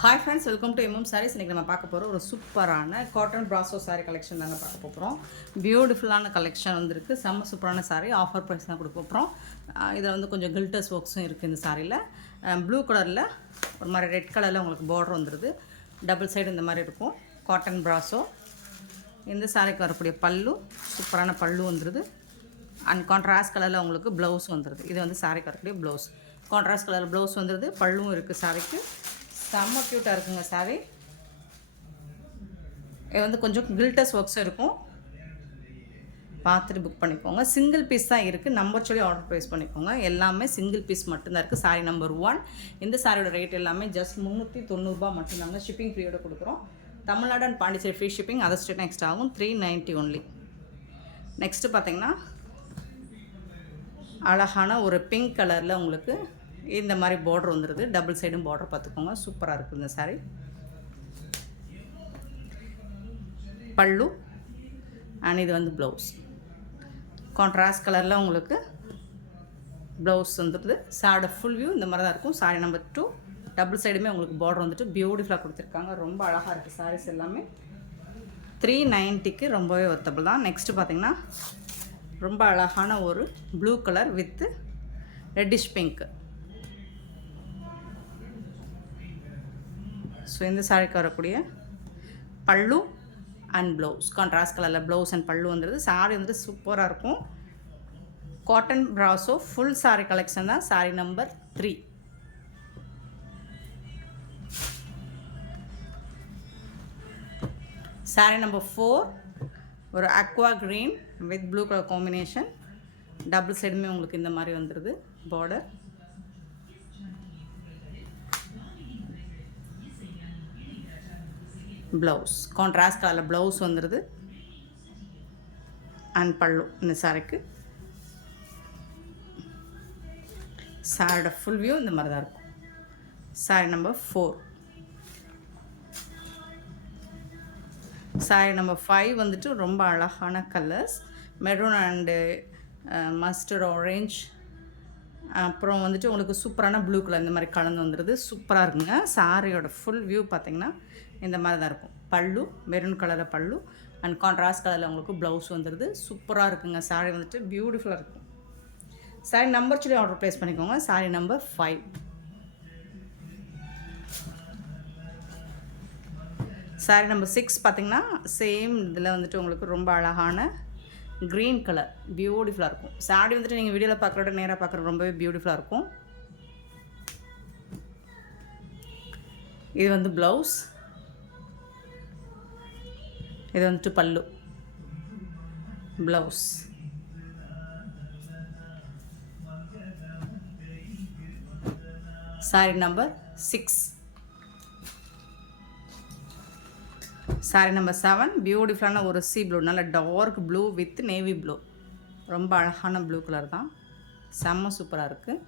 Hi ஃப்ரெண்ட்ஸ், welcome to MM sarees. இன்றைக்கி நம்ம பார்க்க போகிறோம் ஒரு சூப்பரான காட்டன் ப்ராசோ சாரீ கலெக்ஷன் தாங்க பார்க்க போகிறோம். பியூட்டிஃபுல்லான கலெக்ஷன் வந்துருக்கு. செம்ம சூப்பரான சாரீ, ஆஃபர் ப்ரைஸ் தான் கொடுக்க போகிறோம். இதில் வந்து கொஞ்சம் கில்டர்ஸ் ஒர்க்ஸும் இருக்குது இந்த சாரியில். ப்ளூ கலரில் ஒரு மாதிரி ரெட் கலரில் உங்களுக்கு பார்டர் வந்துடுது. டபுள் சைடு இந்த மாதிரி இருக்கும். காட்டன் ப்ராசோ. இந்த சாரிக்கு வரக்கூடிய பல்லு சூப்பரான பல்லு வந்துடுது. அண்ட் கான்ட்ராஸ்ட் கலரில் உங்களுக்கு ப்ளவுஸ் வந்துடுது. இது வந்து சாரிக்கு வரக்கூடிய ப்ளவுஸ். கான்ட்ராஸ்ட் கலரில் ப்ளவுஸ் வந்துடுது. பல்லுவும் இருக்குது சாரிக்கு. செம்ம க்யூட்டாக இருக்குங்க சாரி. இது வந்து கொஞ்சம் கில்டர்ஸ் ஒர்க்ஸும் இருக்கும். பார்த்துட்டு புக் பண்ணிக்கோங்க. சிங்கிள் பீஸ் தான் இருக்குது. நம்பர் சொல்லி ஆர்டர் ப்ளேஸ் பண்ணிக்கோங்க. எல்லாமே சிங்கிள் பீஸ் மட்டும்தான் இருக்குது. Sorry number 1. இந்த சாரியோட ரேட் எல்லாமே ஜஸ்ட் 390 மட்டும்தாங்க. ஷிப்பிங் ஃப்ரீயோட கொடுக்குறோம். Tamil Nadu and Pondicherry free shipping. Other state next ஆகும். 390 ஒன்லி. நெக்ஸ்ட்டு பார்த்தீங்கன்னா அழகான ஒரு பிங்க் கலரில் உங்களுக்கு இந்த மாதிரி பார்டர் வந்துடுது. டபுள் சைடும் பார்டர் பார்த்துக்கோங்க. சூப்பராக இருக்குது இந்த சாரீ. பல்லு அண்ட் இது வந்து ப்ளவுஸ். கான்ட்ராஸ்ட் கலரில் உங்களுக்கு ப்ளவுஸ் வந்துடுது. சாரோட ஃபுல் வியூ இந்த மாதிரி தான் இருக்கும். Sorry number 2. டபுள் சைடுமே உங்களுக்கு பார்டர் வந்துட்டு பியூட்டிஃபுல்லாக கொடுத்துருக்காங்க. ரொம்ப அழகாக இருக்குது சாரீஸ் எல்லாமே. 390க்கு ரொம்பவே ஒர்த்தபிள் தான். நெக்ஸ்ட்டு பார்த்திங்கன்னா ரொம்ப அழகான ஒரு blue colour with reddish pink. So இந்த சாரிக்கு வரக்கூடிய பல்லு அண்ட் ப்ளவுஸ் கான்ட்ராஸ்ட் கலரில் ப்ளவுஸ் அண்ட் பல்லு வந்துடுது. சாரி வந்துட்டு சூப்பராக இருக்கும். காட்டன் ப்ராசோ ஃபுல் சாரி கலெக்ஷன் தான். Sorry number 3. சாரி நம்பர் 4 ஒரு Aqua green with blue colour combination. Double சைடுமே உங்களுக்கு இந்த மாதிரி வந்துடுது பார்டர். ப்ளவுஸ் கான்ட்ராஸ்ட் கலரில் ப்ளவுஸ் வந்துடுது அண்ட் பல்லு இந்த சாரிக்கு. சாரியோட ஃபுல் வியூ இந்த மாதிரி தான் இருக்கும். Sorry number 4. சாரி நம்பர் 5 வந்துட்டு ரொம்ப அழகான colours. Maroon and mustard orange, அப்புறம் வந்துட்டு உங்களுக்கு சூப்பரான ப்ளூ கலர் இந்த மாதிரி கலந்து வந்துடுது. சூப்பராக இருக்குங்க. சாரியோட ஃபுல் வியூ பார்த்திங்கன்னா இந்த மாதிரி தான் இருக்கும். பல்லு மெரூன் கலரில் பல்லு அண்ட் கான்ட்ராஸ்ட் கலரில் உங்களுக்கு ப்ளவுஸ் வந்துடுது. சூப்பராக இருக்குங்க. சாரி வந்துட்டு பியூட்டிஃபுல்லாக இருக்கும். சாரி நம்பர் சொல்லி ஆர்டர் ப்ளேஸ் பண்ணிக்கோங்க. Sorry number 5. சாரி நம்பர் 6 பார்த்திங்கன்னா சேம் இதில் வந்துட்டு உங்களுக்கு ரொம்ப அழகான க்ரீன் கலர் பியூட்டிஃபுல்லாக இருக்கும். சாரி வந்துட்டு நீங்கள் வீடியோவில் பார்க்குறோட நேராக பார்க்குறது ரொம்பவே பியூட்டிஃபுல்லாக இருக்கும். இது வந்து ப்ளவுஸ். இது வந்துட்டு பல்லு blouse. Sari number 6. Sari number 7 பியூட்டிஃபுல்லான ஒரு சி ப்ளூ, நல்ல dark blue with navy blue. ரொம்ப அழகான ப்ளூ கலர் தான். செம்ம சூப்பராக இருக்குது.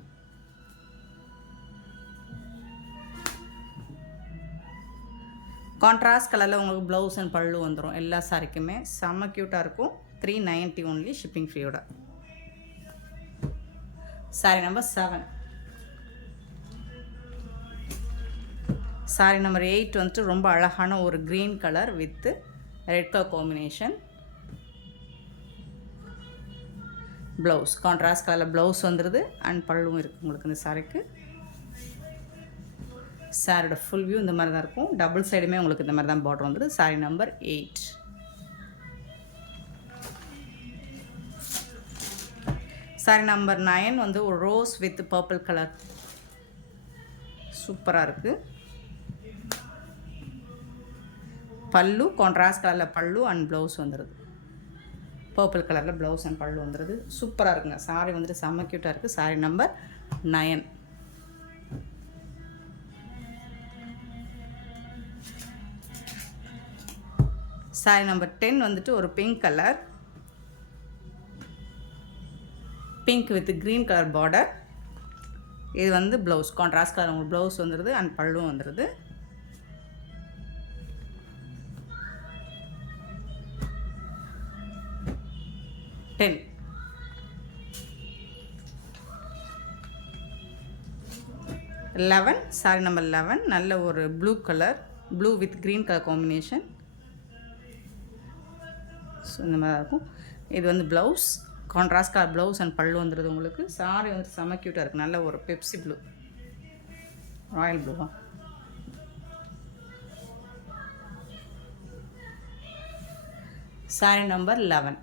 கான்ட்ராஸ்ட் கலரில் உங்களுக்கு ப்ளவுஸ் அண்ட் பல்லு வந்துடும் எல்லா சாரிக்குமே. செம்ம க்யூட்டாக இருக்கும். 390 ஒன்லி ஷிப்பிங் ஃப்ரீயோட. சாரி நம்பர் 7. சாரி நம்பர் 8 வந்துட்டு ரொம்ப அழகான ஒரு green colour with red colour combination. Blouse contrast கலரில் ப்ளவுஸ் வந்துடுது அண்ட் பல்லுவும் இருக்குது உங்களுக்கு இந்த சாரிக்கு. சாரியோட ஃபுல் வியூ இந்த மாதிரி தான் இருக்கும். டபுள் சைடுமே உங்களுக்கு இந்த மாதிரி தான் பார்டர் வந்துடுது. சாரி நம்பர் 8. சாரி நம்பர் 9 வந்து ஒரு ரோஸ் வித் பர்பிள் கலர். சூப்பராக இருக்குது. பல்லு கான்ட்ராஸ்ட் கலரில் பல்லு அண்ட் ப்ளவுஸ் வந்துடுது. பர்பிள் கலரில் ப்ளவுஸ் அண்ட் பல்லு வந்துடுது. சூப்பராக இருக்குங்க. சாரி வந்துட்டு செம்ம க்யூட்டாக இருக்குது. Sorry number 9. சாரி நம்பர் 10 வந்துட்டு ஒரு pink colour. Pink with green colour border. இது வந்து ப்ளவுஸ் கான்ட்ராஸ்ட் கலர் உங்களுக்கு ப்ளவுஸ் வந்துடுது அண்ட் பல்லும் வந்துடுது. 11 சாரி நம்பர் 11 நல்ல ஒரு blue colour, blue with green colour combination. So இந்த மாதிரி இருக்கும். இது வந்து blouse, contrast colour blouse and பல்லு வந்துடுது உங்களுக்கு. சாரி வந்துட்டு செம்ம க்யூட்டாக இருக்குது. நல்ல ஒரு பெப்சி ப்ளூ, ராயல் ப்ளூவா. சாரி நம்பர் 11.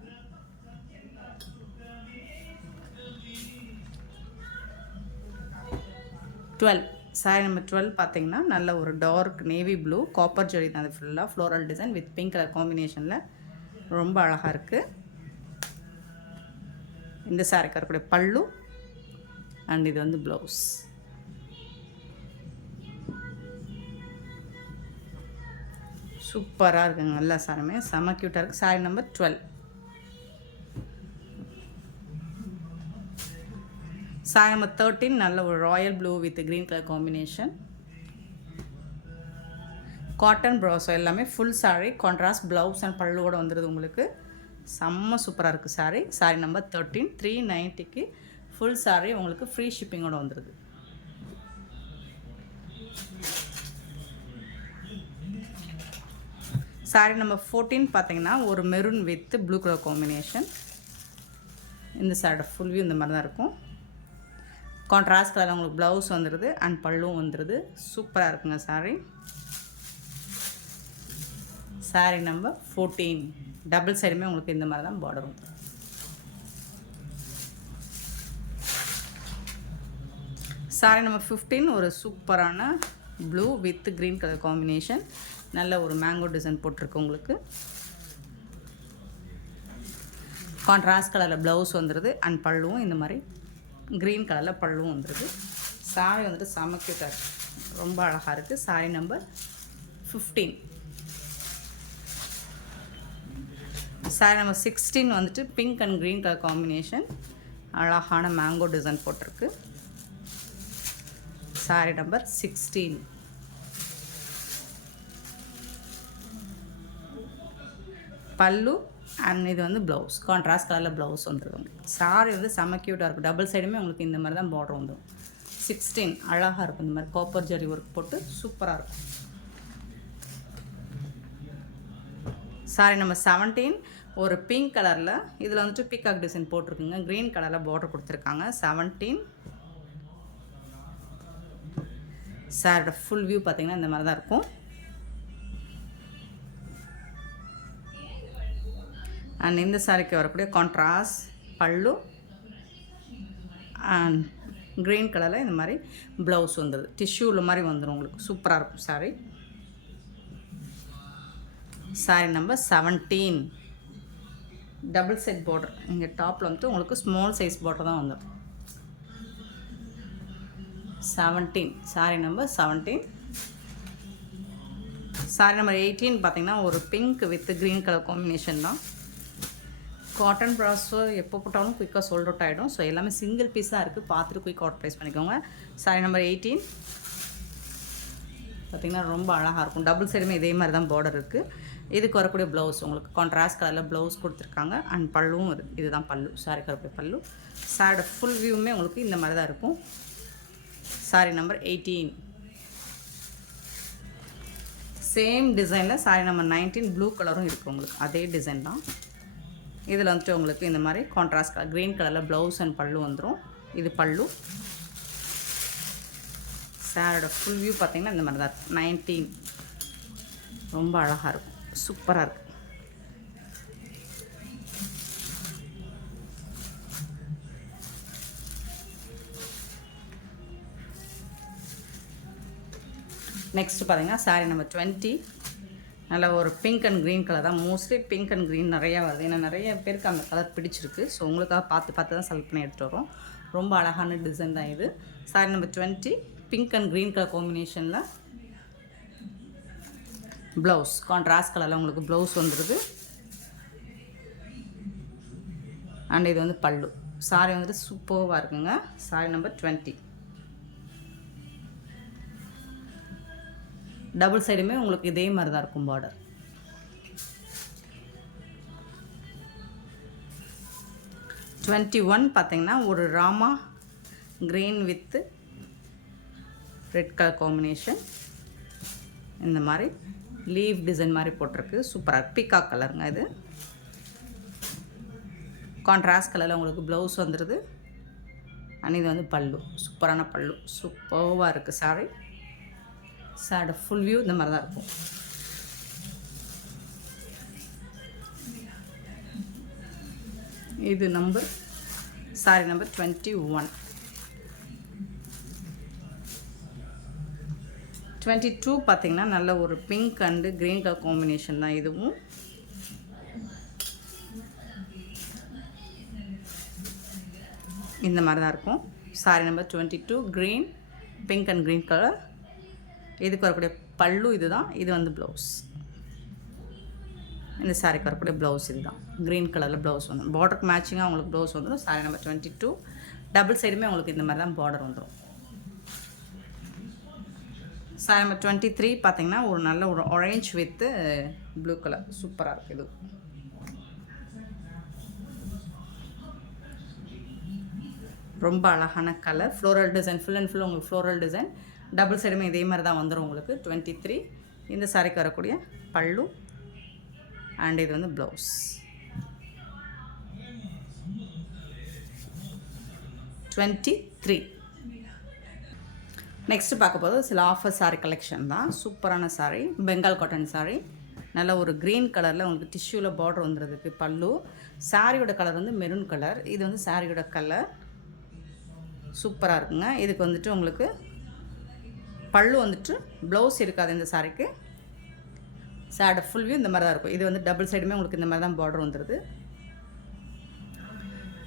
சாரி நம்பர் 12 பார்த்தீங்கன்னா நல்ல ஒரு dark navy blue, copper zari தான். அது ஃபுல்லாக floral design with pink colour காம்பினேஷனில் ரொம்ப அழகாக இருக்குது. இந்த சாரிக்கு வரக்கூடிய பல்லு அண்ட் இது வந்து ப்ளவுஸ். சூப்பராக இருக்குங்க. எல்லா சாரியுமே செம்ம க்யூட்டாக இருக்குது. Sorry number 12. சாரி நம்பர் 13 நல்ல ஒரு royal blue with green colour combination. Cotton ப்ராஸோ எல்லாமே full sari, contrast blouse and பல்லுவோடு வந்துடுது உங்களுக்கு. செம்ம சூப்பராக இருக்குது சாரி. சாரி நம்பர் 13 390க்கு ஃபுல் சாரி உங்களுக்கு ஃப்ரீ ஷிப்பிங்கோடு வந்துடுது. சாரி நம்பர் 14 பார்த்தீங்கன்னா ஒரு maroon with blue colour combination. இந்த சாரியோட ஃபுல் வியூ இந்த மாதிரி தான் இருக்கும். கான்ட்ராஸ்ட் கலர் உங்களுக்கு ப்ளவுஸ் வந்துடுது அண்ட் பல்லும் வந்துடுது. சூப்பராக இருக்குங்க சாரி. சாரி நம்பர் 14 டபுள் சைடுமே உங்களுக்கு இந்த மாதிரி தான் பார்டர் வரும். சாரி நம்பர் 15 ஒரு சூப்பரான blue with green colour combination. நல்ல ஒரு மேங்கோ டிசைன் போட்டிருக்கு உங்களுக்கு. கான்ட்ராஸ்ட் கலரில் ப்ளவுஸ் வந்துடுது அண்ட் பல்லுவும் இந்த மாதிரி க்ரீன் கலரில் பல்லுவும் வந்துடுது. சாரி வந்துட்டு செம்ம க்யூட்டாக இருக்குது, ரொம்ப அழகாக இருக்குது. Sorry number 15. சாரி நம்பர் 16 வந்துட்டு pink and green colour combination, அழகான மேங்கோ டிசைன் போட்டிருக்கு. Sorry number 16. பல்லு அண்ட் இது வந்து ப்ளவுஸ், கான்ட்ராஸ்ட் கலரில் ப்ளவுஸ் வந்துடும். சாரி வந்து செம்ம க்யூட்டாக இருக்கும். டபுள் சைடுமே உங்களுக்கு இந்த மாதிரி தான் பார்டர் வந்துடும். 16 அழகாக இருக்கும். இந்த மாதிரி காப்பர் ஜரி ஒர்க் போட்டு சூப்பராக இருக்கும். சாரி நம்பர் 17 ஒரு பிங்க் கலரில், இதில் வந்துட்டு பீகாக் டிசைன் போட்டிருக்குங்க. க்ரீன் கலரில் பார்டர் கொடுத்துருக்காங்க. 17 சாரோட ஃபுல் வியூ பார்த்திங்கன்னா இந்த மாதிரி தான் இருக்கும். அண்ட் இந்த சாரிக்கு வரக்கூடிய கான்ட்ராஸ்ட் பல்லு அண்ட் க்ரீன் கலரில் இந்த மாதிரி ப்ளவுஸ் வந்துடுது. டிஷ்யூவில் மாதிரி வந்துடும் உங்களுக்கு. சூப்பராக இருக்கும் sorry. Sari number 17 double set border. இங்கே டாப்பில் வந்துட்டு உங்களுக்கு ஸ்மால் சைஸ் பார்டர் தான் வந்துடும். 17 சாரி நம்பர் 17. சாரி நம்பர் 18 பார்த்திங்கன்னா ஒரு pink with green colour combination தான். காட்டன் ப்ராஸோ எப்போ போட்டாலும் குயிக்காக சோல்ட் அவுட் ஆகிடும். ஸோ எல்லாமே சிங்கிள் பீஸ் தான் இருக்குது, பார்த்துட்டு குயிக் ஆர்டர் ப்ரைஸ் பண்ணிக்கோங்க. சாரி நம்பர் 18 பார்த்திங்கன்னா ரொம்ப அழகாக இருக்கும். டபுள் சைடுமே இதே மாதிரி தான் பார்டர் இருக்குது. இதுக்கு வரக்கூடிய ப்ளவுஸ் உங்களுக்கு கான்ட்ராஸ்ட் கலரில் ப்ளவுஸ் கொடுத்துருக்காங்க அண்ட் பல்லுவும் இருக்குது. இதுதான் பல்லு, சாரி வரக்கூடிய பல்லு. சாரியோட ஃபுல் வியூவுமே உங்களுக்கு இந்த மாதிரி தான் இருக்கும். Sorry number 18. சேம் டிசைனில் சாரி நம்பர் 19 ப்ளூ கலரும் இருக்குது உங்களுக்கு. அதே டிசைன் தான். இதில் வந்துட்டு உங்களுக்கு இந்த மாதிரி கான்ட்ராஸ்ட் கலர் க்ரீன் கலரில் ப்ளவுஸ் அண்ட் பல்லு வந்துடும். இது பல்லு. சாரோட ஃபுல் வியூ பார்த்திங்கன்னா இந்த மாதிரி தான் இருக்கும். 19 ரொம்ப அழகாக இருக்கும், சூப்பராக இருக்குது. நெக்ஸ்ட் பார்த்திங்கன்னா சாரி நம்பர் 20 நல்ல ஒரு பிங்க் அண்ட் க்ரீன் கலர் தான். மோஸ்ட்லி பிங்க் அண்ட் க்ரீன் நிறையா வருது. ஏன்னா நிறைய பேருக்கு அந்த கலர் பிடிச்சிருக்கு. ஸோ உங்களுக்காக பார்த்து தான் செலக்ட் பண்ணி எடுத்துகிட்டு வரோம். ரொம்ப அழகான டிசைன் தான் இது. Sorry number 20 pink and green colour காம்பினேஷனில் ப்ளவுஸ் கான்ட்ராஸ்ட் கலரில் உங்களுக்கு ப்ளவுஸ் வந்துடுது அண்ட் இது வந்து பல்லு. சாரி வந்துட்டு சூப்பராக இருக்குங்க. சாரி நம்பர் 20 டபுள் சைடுமே உங்களுக்கு இதே மாதிரி தான் இருக்கும் பார்டர். டுவெண்ட்டி ஒன் பார்த்தீங்கன்னா ஒரு Rama green with red colour combination. இந்த மாதிரி லீவ் டிசைன் மாதிரி போட்டிருக்கு. சூப்பராக பீகாக் கலருங்க இது. கான்ட்ராஸ்ட் கலரில் உங்களுக்கு ப்ளவுஸ் வந்துடுது. அண்ட் இது வந்து பல்லு. சூப்பரான பல்லு. சூப்பராக இருக்குது சாரி. சாரோட ஃபுல் வியூ இந்த மாதிரி தான் இருக்கும். இது சாரி நம்பர் 21. 22 பார்த்திங்கன்னா நல்ல ஒரு pink and green colour combination தான் இதுவும். இந்த மாதிரி தான் இருக்கும். Sorry number 22 green, pink and green colour. இதுக்கு வரக்கூடிய பல்லு இது தான். இது வந்து ப்ளவுஸ். இந்த சாரிக்கு வரக்கூடிய ப்ளவுஸ் இது தான். க்ரீன் கலரில் ப்ளவுஸ் வந்துடும். பார்டருக்கு மேட்சிங்காக உங்களுக்கு ப்ளவுஸ் வந்துடும். Sorry number 22. டபுள் சைடுமே உங்களுக்கு இந்த மாதிரி தான் பார்டர் வந்துடும். சாரி நம்பர் 23 பார்த்திங்கன்னா ஒரு நல்ல ஒரு ஆரஞ்ச் வித்து ப்ளூ கலர். சூப்பராக இருக்குது இது. ரொம்ப அழகான colour. Floral design, full and full உங்களுக்கு ஃப்ளோரல் டிசைன். டபுள் சைடுமே இதே மாதிரி தான் வந்துடும் உங்களுக்கு. 23. இந்த சாரிக்கு வரக்கூடிய பல்லு அண்ட் இது வந்து ப்ளவுஸ். 23. நெக்ஸ்ட்டு பார்க்க போது சில ஆஃபர் சாரீ கலெக்ஷன் தான். சூப்பரான சாரீ, பெங்கால் காட்டன் சாரீ. நல்ல ஒரு க்ரீன் கலரில் உங்களுக்கு டிஷ்யூவில் பார்டர் வந்துடுறதுக்கு பல்லு. சாரியோட கலர் வந்து மெரூன் கலர். இது வந்து சாரியோட கலர். சூப்பராக இருக்குங்க. இதுக்கு வந்துட்டு உங்களுக்கு பல்லு வந்துட்டு ப்ளவுஸ் இருக்காது இந்த சாரிக்கு. சாரோட ஃபுல் வியூ இந்த மாதிரி தான் இருக்கும். இது வந்து டபுள் சைடுமே உங்களுக்கு இந்த மாதிரி தான் பார்டர் வந்துடுது.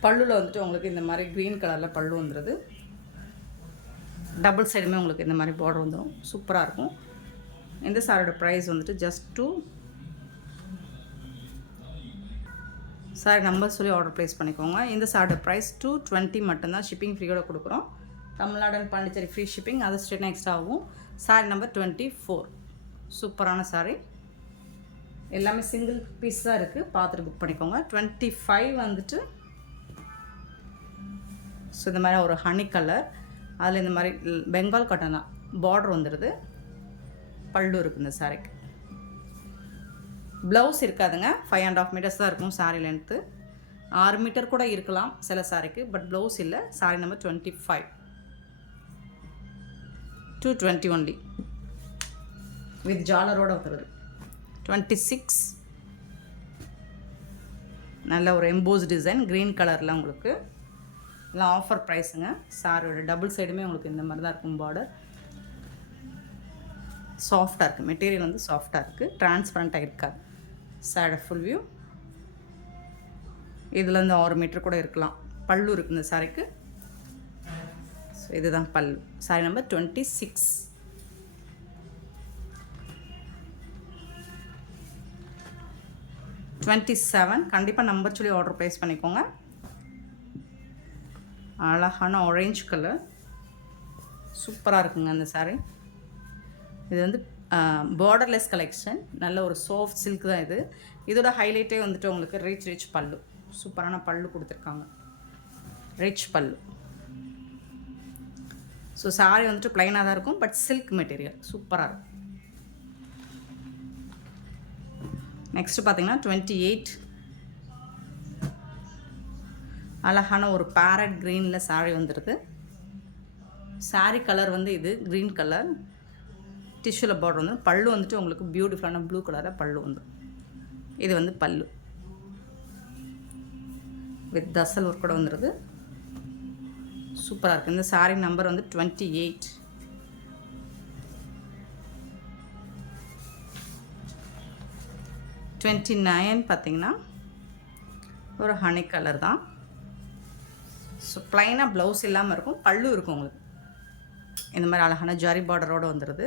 பல்லுவில் வந்துட்டு உங்களுக்கு இந்த மாதிரி க்ரீன் கலரில் பல்லு வந்துடுது. டபுள் சைடுமே உங்களுக்கு இந்த மாதிரி பார்டர் வந்துடும். சூப்பராக இருக்கும். இந்த சாரோட ப்ரைஸ் வந்துட்டு ஜஸ்ட் சாரி நம்பர் சொல்லி ஆர்டர் ப்ளேஸ் பண்ணிக்கோங்க. இந்த சாரோட ப்ரைஸ் 220 மட்டும்தான். ஷிப்பிங் ஃப்ரீயோட கொடுக்குறோம். Tamil Nadu and Pondicherry free shipping. அது ஸ்ட்ரெயிட் நெக்ஸ்ட் ஆகும். Sorry number 24. சூப்பரான சாரி. எல்லாமே சிங்கிள் பீஸ் தான் இருக்குது. பார்த்துட்டு புக் பண்ணிக்கோங்க. 25 வந்துட்டு ஸோ இந்த மாதிரி ஒரு ஹனி கலர். அதில் இந்த மாதிரி பெங்கால் காட்டன் தான். பார்டர் வந்துடுது. பல்லு இருக்குது இந்த சாரிக்கு. ப்ளவுஸ் இருக்காதுங்க. 5.5 மீட்டர்ஸ் தான் இருக்கும் சாரி லென்த்து. 6 மீட்டர் கூட இருக்கலாம் சில சாரிக்கு. பட் ப்ளவுஸ் இல்லை. Sorry number 25. 220 ஒன்லி வித் ஜாலரோடு வந்துடுது. 26. நல்ல ஒரு எம்போஸ் டிசைன் க்ரீன் கலரில் உங்களுக்கு எல்லாம் ஆஃபர் ப்ரைஸுங்க. சாரியோட டபுள் சைடுமே உங்களுக்கு இந்த மாதிரி தான் இருக்கும் பார்டர். சாஃப்டாக இருக்குது. மெட்டீரியல் வந்து சாஃப்டாக இருக்குது. ட்ரான்ஸ்பரண்ட்டாக இருக்காது. சாரோட ஃபுல் வியூ. இதில் வந்து 6 மீட்டர் கூட இருக்கலாம். பல்லு இருக்குது இந்த சாரிக்கு. ஸோ இதுதான் பல்லு. Sorry number 26. 27. கண்டிப்பாக நம்பர் சொல்லி ஆர்டர் ப்ளேஸ் பண்ணிக்கோங்க. அழகான ஆரஞ்ச் கலர். சூப்பராக இருக்குங்க அந்த சாரீ. இது வந்து பார்டர்லெஸ் கலெக்ஷன். நல்ல ஒரு சாஃப்ட் சில்க் தான் இது. இதோட ஹைலைட்டே வந்துட்டு உங்களுக்கு ரிச் பல்லு. சூப்பரான பல்லு கொடுத்துருக்காங்க. ரிச் பல்லு. ஸோ சாரீ வந்துட்டு ப்ளைனாக தான் இருக்கும். பட் சில்க் மெட்டீரியல் சூப்பராக இருக்கும். நெக்ஸ்ட்டு பார்த்தீங்கன்னா 28. அழகான ஒரு பேரட் க்ரீனில் சாரீ வந்துடுது. சாரீ கலர் வந்து இது க்ரீன் கலர். டிஷ்யூவில் பார்டர் வந்து பல்லு வந்துட்டு உங்களுக்கு பியூட்டிஃபுல்லான ப்ளூ கலரில் பல்லு வந்துடும். இது வந்து பல்லு வித் தசல் ஒர்க் கூட வந்துடுது. சூப்பராக இருக்குது. இந்த சாரீ நம்பர் வந்து 28. 29 பார்த்திங்கன்னா ஒரு ஹனி கலர் தான். ஸோ ப்ளைனாக ப்ளவுஸ் இல்லாமல் இருக்கும். பல்லு இருக்கும் உங்களுக்கு. இந்த மாதிரி அழகான ஜரி பார்டரோடு வந்துடுது.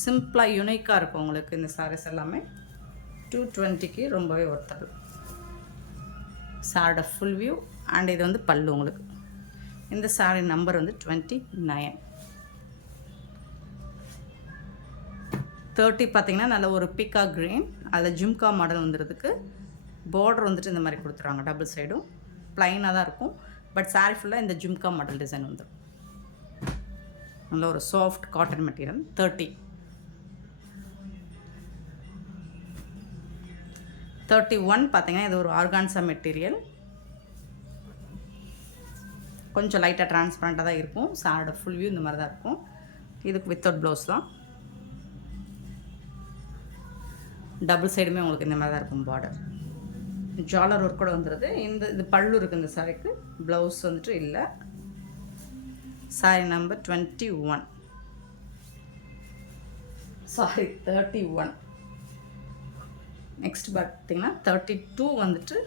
சிம்பிளாக யூனிக்காக இருக்கும் உங்களுக்கு இந்த சாரீஸ் எல்லாமே. 220க்கு ரொம்பவே ஒர்த்தபிள். சாரோட ஃபுல் வியூ அண்ட் இது வந்து பல்லு உங்களுக்கு. இந்த சாரீ நம்பர் வந்து 29. 30 பார்த்திங்கன்னா நல்ல ஒரு பீக்கா க்ரீன். அதில் ஜும்கா மாடல் வந்துடுறதுக்கு பார்டர் வந்துட்டு இந்த மாதிரி கொடுத்துருவாங்க. டபுள் சைடும் ப்ளைனாக தான் இருக்கும். பட் சாரீ ஃபுல்லாக இந்த ஜும்கா மாடல் டிசைன் வந்துடும். நல்ல ஒரு சாஃப்ட் காட்டன் மெட்டீரியல். 31 பார்த்தீங்கன்னா இது ஒரு ஆர்கான்சா மெட்டீரியல். கொஞ்சம் லைட்டாக டிரான்ஸ்பரண்ட்டாக தான் இருக்கும். சாரோட ஃபுல் வியூ இந்த மாதிரி தான் இருக்கும். இதுக்கு வித்தவுட் ப்ளவுஸ் தான். டபுள் சைடுமே உங்களுக்கு இந்த மாதிரி தான் இருக்கும் பார்டர். ஜாலர் ஒர்க் கூட வந்துடுது. இது பல்லு இருக்குது இந்த சாரிக்கு. ப்ளவுஸ் வந்துட்டு இல்லை. Sorry number 21, sorry 31. நெக்ஸ்ட் பார்த்தீங்கன்னா 32 வந்துட்டு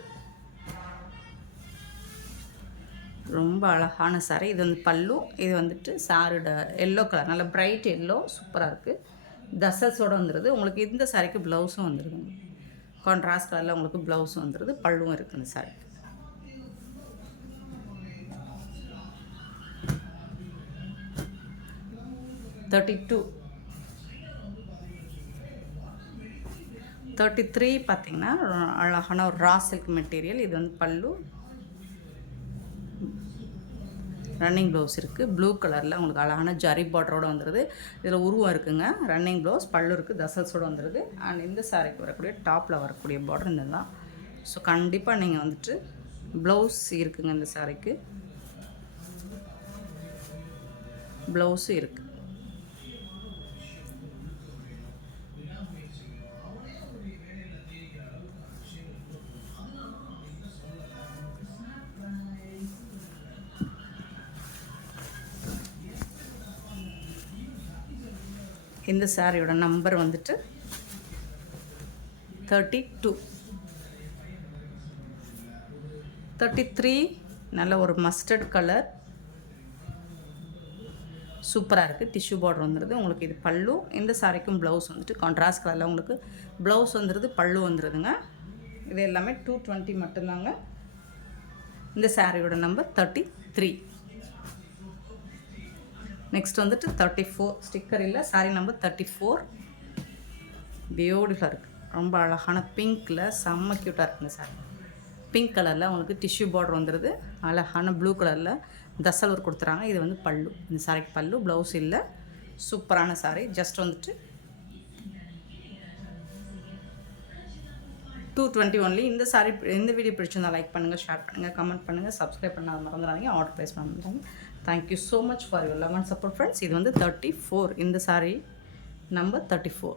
ரொம்ப அழகான சாரி. இது வந்து பல்லு. இது வந்துட்டு சாரோட எல்லோ கலர், நல்ல பிரைட் எல்லோ, சூப்பராக இருக்குது. தசல்ஸோடு வந்துடுது. உங்களுக்கு இந்த சாரிக்கு ப்ளவுஸும் வந்துடுது. கான்ட்ராஸ்ட் கலரில் உங்களுக்கு ப்ளவுஸும் வந்துடுது. பல்லுவும் இருக்குது இந்த சாரிக்கு. $32. 33 பார்த்தீங்கன்னா அழகான ஒரு ரா சில்க் மெட்டீரியல். இது வந்து பல்லு. ரன்னிங் ப்ளவுஸ் இருக்குது. ப்ளூ கலரில் உங்களுக்கு அழகான ஜரி பார்டரோடு வந்துடுது. இதில் உருவம் இருக்குங்க. ரன்னிங் ப்ளவுஸ், பல்லு இருக்குது, தசல்ஸோடு வந்துடுது. அண்ட் இந்த சாரிக்கு வரக்கூடிய டாப்பில் வரக்கூடிய பார்டர் இந்த தான். ஸோ கண்டிப்பாக நீங்கள் வந்துட்டு ப்ளவுஸ் இருக்குங்க இந்த சாரிக்கு. ப்ளவுஸும் இருக்குது. இந்த சாரியோட நம்பர் வந்துட்டு 32. 33 நல்ல ஒரு மஸ்டர்ட் கலர், சூப்பராக இருக்குது. டிஷ்யூ பார்டர் வந்துடுது. உங்களுக்கு இது பல்லு. இந்த சாரிக்கும் ப்ளவுஸ் வந்துட்டு கான்ட்ராஸ்ட் கலரில் உங்களுக்கு ப்ளவுஸ் வந்துடுது, பல்லு வந்துடுதுங்க. இது எல்லாமே 220 மட்டும்தாங்க. இந்த சாரியோட நம்பர் 33. நெக்ஸ்ட் வந்துட்டு 34. ஸ்டிக்கர் இல்லை, சாரி நம்பர் 34. பியூட்டிஃபுல்லாக இருக்குது. ரொம்ப அழகான பிங்க்கில் செம்ம க்யூட்டாக இருக்குங்க சாரி. பிங்க் கலரில் உங்களுக்கு டிஷ்யூ பார்டர் வந்துடுது. அழகான ப்ளூ கலரில் தசல் ஒர்க் கொடுத்துறாங்க. இது வந்து பல்லு. இந்த சாரிக்கு பல்லு, ப்ளவுஸ் இல்லை. சூப்பரான சாரி. ஜஸ்ட் வந்துட்டு 220 ஒன்லி. இந்த சாரி, இந்த வீடியோ பிடிச்சிருந்தா லைக் பண்ணுங்கள், ஷேர் பண்ணுங்கள், கமெண்ட் பண்ணுங்கள், சப்ஸ்கிரைப் பண்ணாத மறந்துடாதீங்க, ஆர்டர் ப்ளேஸ் பண்ணுறாங்க. Thank you so much for your love and support friends. இது வந்து 34. இந்த சாரி நம்பர் 34.